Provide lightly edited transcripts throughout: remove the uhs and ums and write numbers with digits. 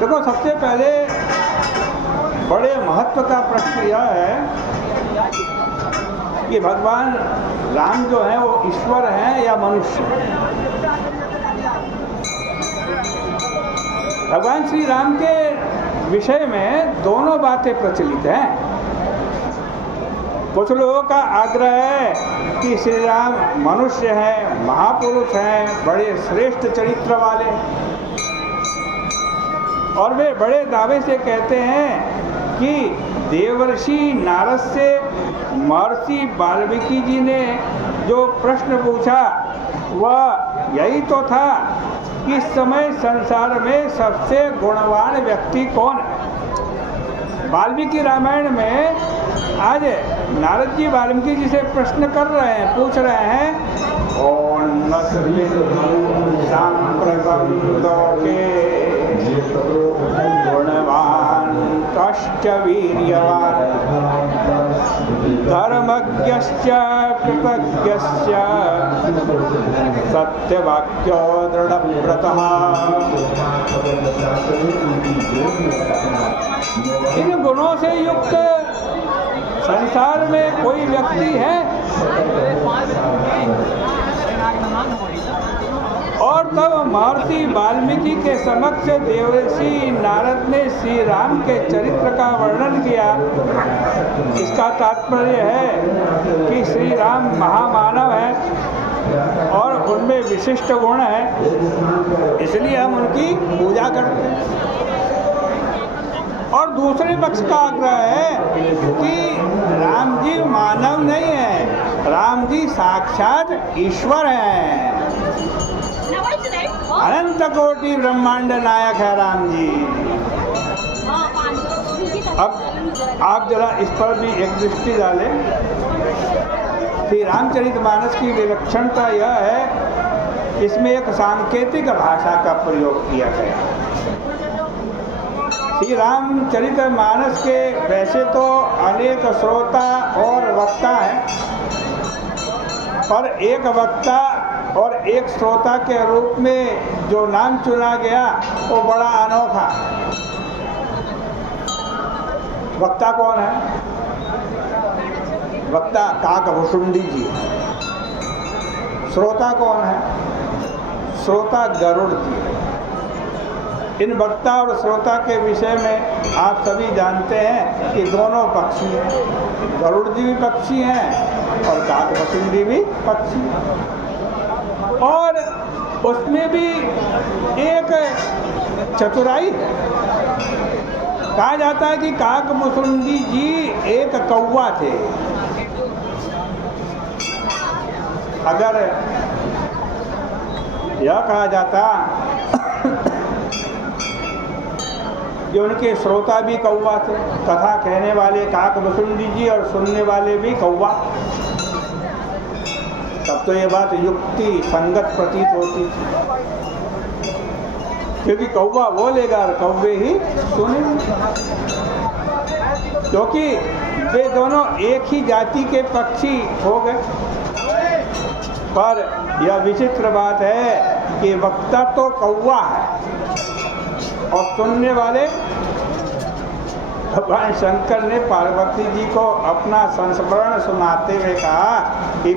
देखो, सबसे पहले बड़े महत्व का प्रश्न यह है कि भगवान राम जो है वो ईश्वर हैं या मनुष्य? भगवान श्री राम के विषय में दोनों बातें प्रचलित हैं। कुछ लोगों का आग्रह है कि श्री राम मनुष्य हैं, महापुरुष हैं, बड़े श्रेष्ठ चरित्र वाले, और वे बड़े दावे से कहते हैं कि देवर्षि नारद से महर्षि वाल्मीकि जी ने जो प्रश्न पूछा वह यही तो था कि इस समय संसार में सबसे गुणवान व्यक्ति कौन है। वाल्मीकि रामायण में आज नारद जी वाल्मीकि जी से प्रश्न कर रहे हैं, पूछ रहे हैं, गुणवान कश्च वीर्यवान धर्मज्ञश्च कृतज्ञश्च सत्यवाक्यो दृढ़व्रतः। इन गुणों से युक्त संसार में कोई व्यक्ति है? और तब महर्षि वाल्मीकि के समक्ष देवर्षि नारद ने श्री राम के चरित्र का वर्णन किया। इसका तात्पर्य है कि श्री राम महामानव है और उनमें विशिष्ट गुण है, इसलिए हम उनकी पूजा करते हैं। और दूसरे पक्ष का आग्रह है कि राम जी मानव नहीं है, राम जी साक्षात ईश्वर हैं, अनंत कोटि ब्रह्मांड नायक है राम जी। अब आप जरा इस पर भी एक दृष्टि डालें कि रामचरितमानस की विलक्षणता यह है, इसमें एक सांकेतिक भाषा का प्रयोग किया गया। श्री रामचरितमानस के वैसे तो अनेक श्रोता और वक्ता हैं, पर एक वक्ता और एक श्रोता के रूप में जो नाम चुना गया वो बड़ा अनोखा। वक्ता कौन है? वक्ता काकभुषुंडी जी। श्रोता कौन है? श्रोता गरुड़ जी। इन वक्ता और श्रोता के विषय में आप सभी जानते हैं कि दोनों पक्षी हैं। गरुड़ जी भी पक्षी हैं और काकभुषुंडी भी पक्षी हैं। और उसमें भी एक चतुराई है। कहा जाता है कि काकभुषुंडी जी एक कौवा थे। अगर यह कहा जाता कि उनके श्रोता भी कौवा थे, कथा कहने वाले काकभुषुंडी जी और सुनने वाले भी कौवा, तब तो ये बात युक्ति संगत प्रतीत होती थी, क्योंकि कौवा बोलेगा और कौवे ही सुनेंगे, क्योंकि वे दोनों एक ही जाति के पक्षी हो गए। पर यह विचित्र बात है कि वक्ता तो कौवा है और सुनने वाले, भगवान शंकर ने पार्वती जी को अपना संस्मरण सुनाते हुए कहा कि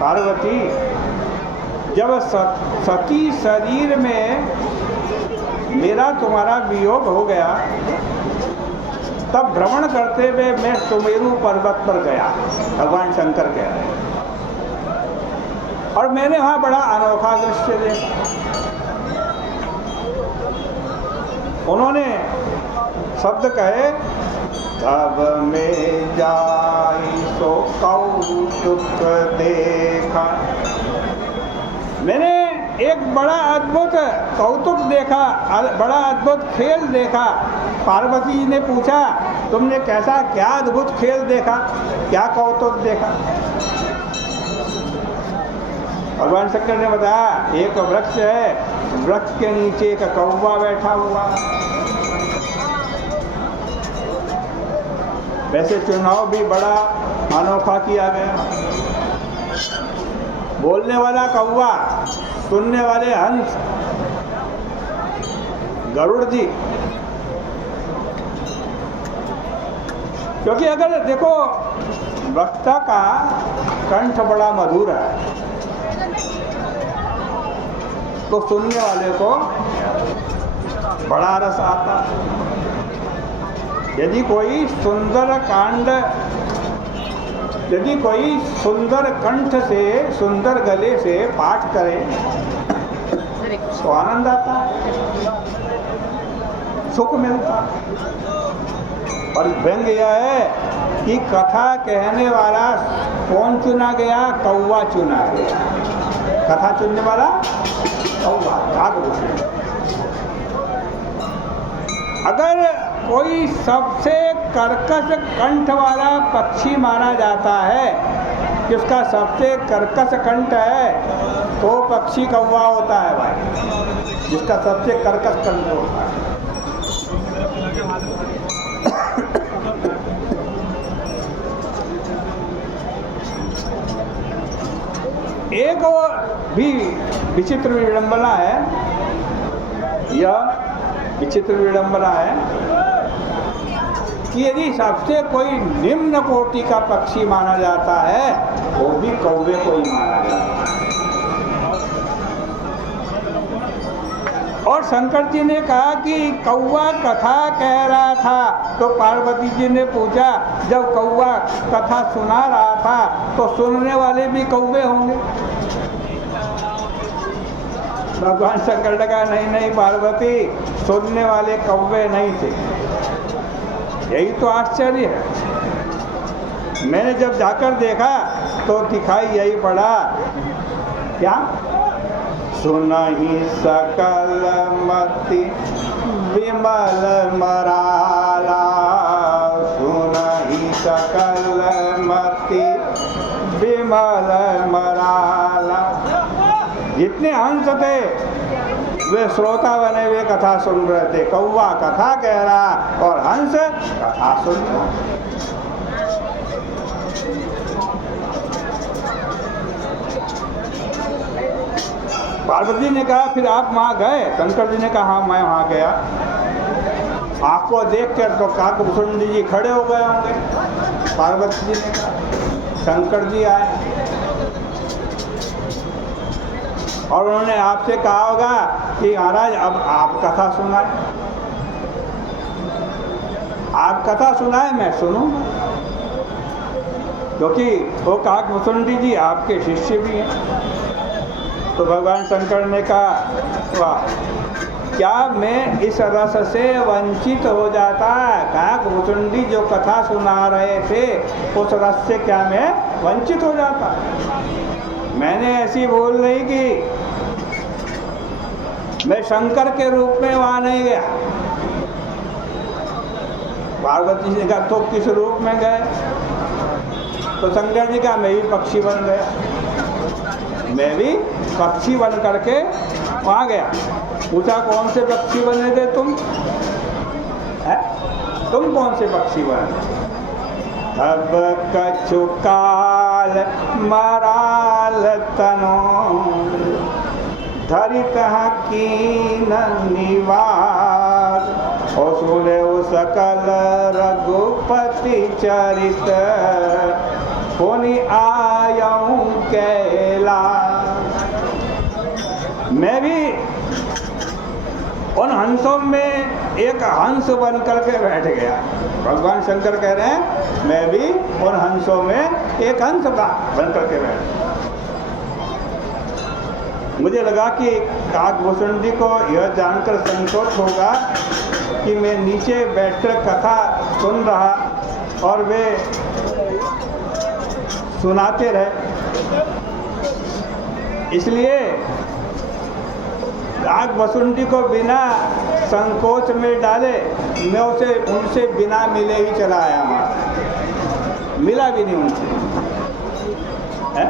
पार्वती, जब सती शरीर में मेरा तुम्हारा वियोग हो गया, तब भ्रमण करते हुए मैं सुमेरु पर्वत पर गया। भगवान शंकर कह रहे हैं, और मैंने वहाँ बड़ा अनोखा दृश्य देखा। उन्होंने शब्द कहे, तब में जाई सो कौतुक देखा। मैंने एक बड़ा अद्भुत कौतुक देखा, बड़ा अद्भुत खेल देखा। पार्वती जी ने पूछा, तुमने कैसा, क्या अद्भुत खेल देखा, क्या कौतुक देखा? भगवान शंकर ने बताया, एक वृक्ष है, वृक्ष के नीचे एक कौवा बैठा हुआ। वैसे चुनाव भी बड़ा अनोखा किया गया। बोलने वाला कौवा, सुनने वाले हंस, गरुड़ जी, क्योंकि अगर देखो वक्ता का कंठ बड़ा मधुर है तो सुनने वाले को बड़ा रस आता। यदि कोई सुंदर कंठ से, सुंदर गले से पाठ करे तो आनंद आता, सुख मिलता। और व्यंग यह है कि कथा कहने वाला कौन चुना गया? कौवा चुना गया। कथा चुनने वाला कौवा, काग। अगर कोई सबसे कर्कश कंठ वाला पक्षी माना जाता है, जिसका सबसे कर्कश कंठ है, तो पक्षी कौवा होता है भाई, जिसका सबसे कर्कश कंठ होता है। एक और भी विचित्र विडंबना है, यह विचित्र विडंबना है कि यदि सबसे कोई निम्न कोटि का पक्षी माना जाता है, वो भी कौवे को ही माना जाता है। और शंकर जी ने कहा कि कौवा कथा कह रहा था, तो पार्वती जी ने पूछा, जब कौवा कथा सुना रहा था तो सुनने वाले भी कौवे होंगे? भगवान शंकर ने कहा, नहीं नहीं पार्वती, सुनने वाले कौवे नहीं थे। यही तो आश्चर्य है। मैंने जब जाकर देखा तो दिखाई यही पड़ा, क्या? सुनहि सकल मति विमल मराला, सुनहि सकल मति विमल मराला। जितने हंस थे वे श्रोता बने हुए कथा सुन रहे थे। कौवा कथा कह रहा और हंस कथा सुन रहा। पार्वती ने कहा, फिर आप वहाँ गए? शंकर जी ने कहा, हाँ मैं वहाँ गया। आपको देख कर तो काकभूषुंडी जी खड़े हो गए होंगे। पार्वती जी ने कहा, शंकर जी आए और उन्होंने आपसे कहा होगा कि महाराज अब आप कथा सुनाए। आप कथा सुनाए, मैं सुनूंगा, क्योंकि वो काकभूषुंडी जी आपके शिष्य भी हैं। तो भगवान शंकर ने कहा, वाह, क्या मैं इस रस से वंचित हो जाता? काकभूषुंडी जो कथा सुना रहे थे, उस रस से क्या मैं वंचित हो जाता? मैंने ऐसी भूल नहीं की। मैं शंकर के रूप में वहाँ नहीं गया। पार्वती जी ने कहा, तो किस रूप में गए? तो शंकर जी कहा, मैं भी पक्षी बन गया। मैं भी पक्षी बन करके वहाँ गया। पूछा, कौन से पक्षी बने थे तुम? है? तुम कौन से पक्षी बने? अब कछु काल मराल तनो, धरित कीन निवास, और सुने सकल रघुपति चरित, होनी आयऊं कैलाश। मैं भी उन हंसों में एक हंस बन करके बैठ गया। भगवान शंकर कह रहे हैं, मैं भी उन हंसों में एक हंस बन करके बैठ गया। मुझे लगा कि काकभूषुंडी को यह जानकर संतोष होगा कि मैं नीचे बैठकर कथा सुन रहा और वे सुनाते रहे। इसलिए काकभूषुंडी को बिना संकोच में डाले मैं उनसे बिना मिले ही चला आया। वहाँ मिला भी नहीं उनसे, है?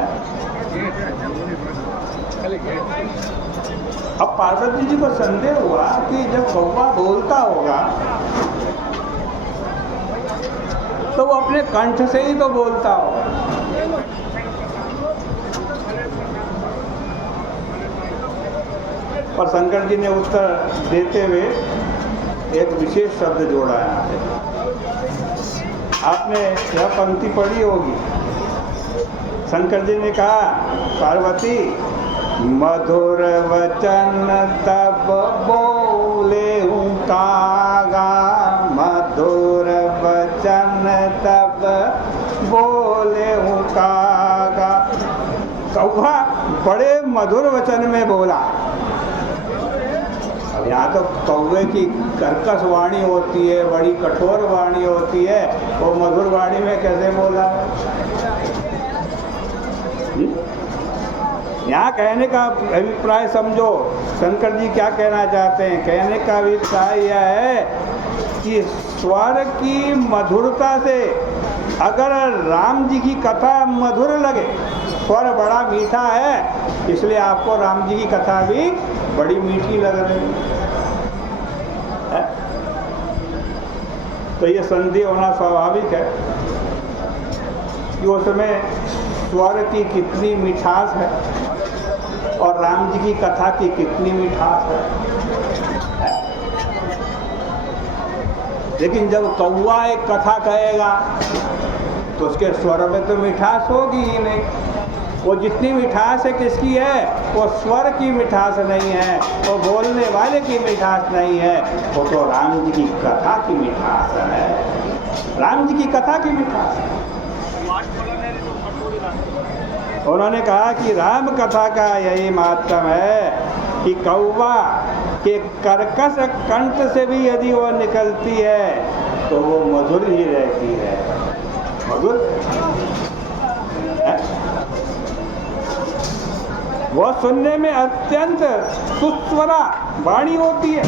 अब पार्वती जी को संदेह हुआ कि जब कौवा बोलता होगा तो वो अपने कंठ से ही तो बोलता होगा। और शंकर जी ने उत्तर देते हुए एक विशेष शब्द जोड़ा है। आपने यह पंक्ति पढ़ी होगी। शंकर जी ने कहा, पार्वती मधुर वचन तब बोले हूँ कागा, मधुर वचन तब बोले हूँ कागा। कौवा बड़े मधुर वचन में बोला। अब यहाँ तो कौवे की कर्कश वाणी होती है, बड़ी कठोर वाणी होती है, वो मधुर वाणी में कैसे बोला? यहाँ कहने का अभिप्राय समझो, शंकर जी क्या कहना चाहते हैं। कहने का अभिप्राय यह है कि स्वर की मधुरता से अगर राम जी की कथा मधुर लगे, स्वर बड़ा मीठा है, इसलिए आपको राम जी की कथा भी बड़ी मीठी लग रही है। तो ये संदेह होना स्वाभाविक है कि उसमें स्वर की कितनी मिठास है और राम जी की कथा की कितनी मिठास है। लेकिन जब कौवा एक कथा कहेगा तो उसके स्वर में तो मिठास होगी ही नहीं। वो जितनी मिठास है किसकी है? वो स्वर की मिठास नहीं है, वो बोलने वाले की मिठास नहीं है, वो तो राम जी की कथा की मिठास है। राम जी की कथा की मिठास है। उन्होंने कहा कि राम कथा का यही महत्व है कि कौवा के कर्कश कंठ से भी यदि वो निकलती है तो वो मधुर ही रहती है। मधुर है? वो सुनने में अत्यंत सुस्वरा वाणी होती है।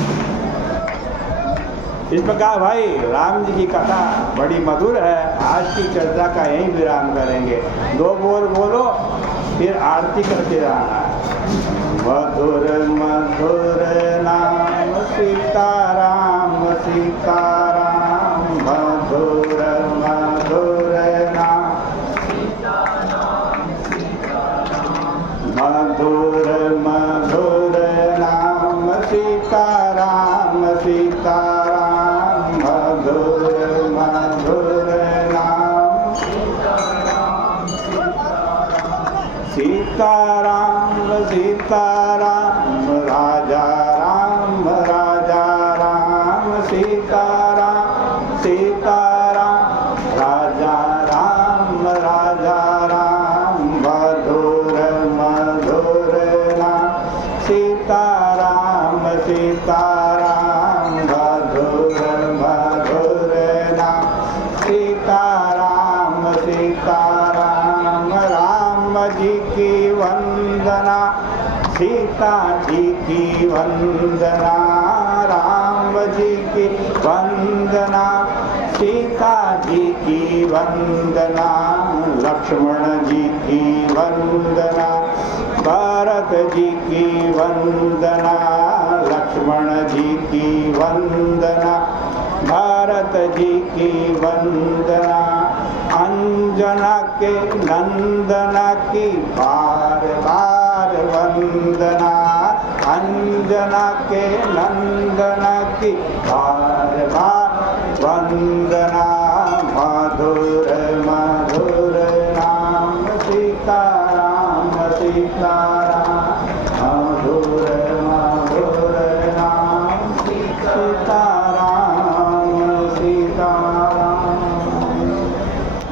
इस प्रकार भाई राम जी की कथा बड़ी मधुर है। आज की चर्चा का यहीं विराम करेंगे। 2 बोल बोलो, फिर आरती करके जाना है। मधुर मधुर नाम सीताराम सीताराम, मधुर मधुर नाम मधुर मधुर नाम सीताराम सीताराम, मधुर मधुर नाम सीताराम सीताराम, राजा राम राजा राम, सीताराम सीताराम, राजा राम राजा राम, मधुर मधुर नाम सीताराम सीताराम, मधुर मधुर नाम सीताराम सीताराम। राम जी की वंदना, सीता जी की वंदना, राम जी की वंदना, सीता जी की वंदना, लक्ष्मण जी की वंदना, भरत जी की वंदना, लक्ष्मण जी की वंदना, भरत जी की वंदना, अंजना के नंदना की बार बार वंदना, अंजना के नंदना की बार बार वंदना, मधुर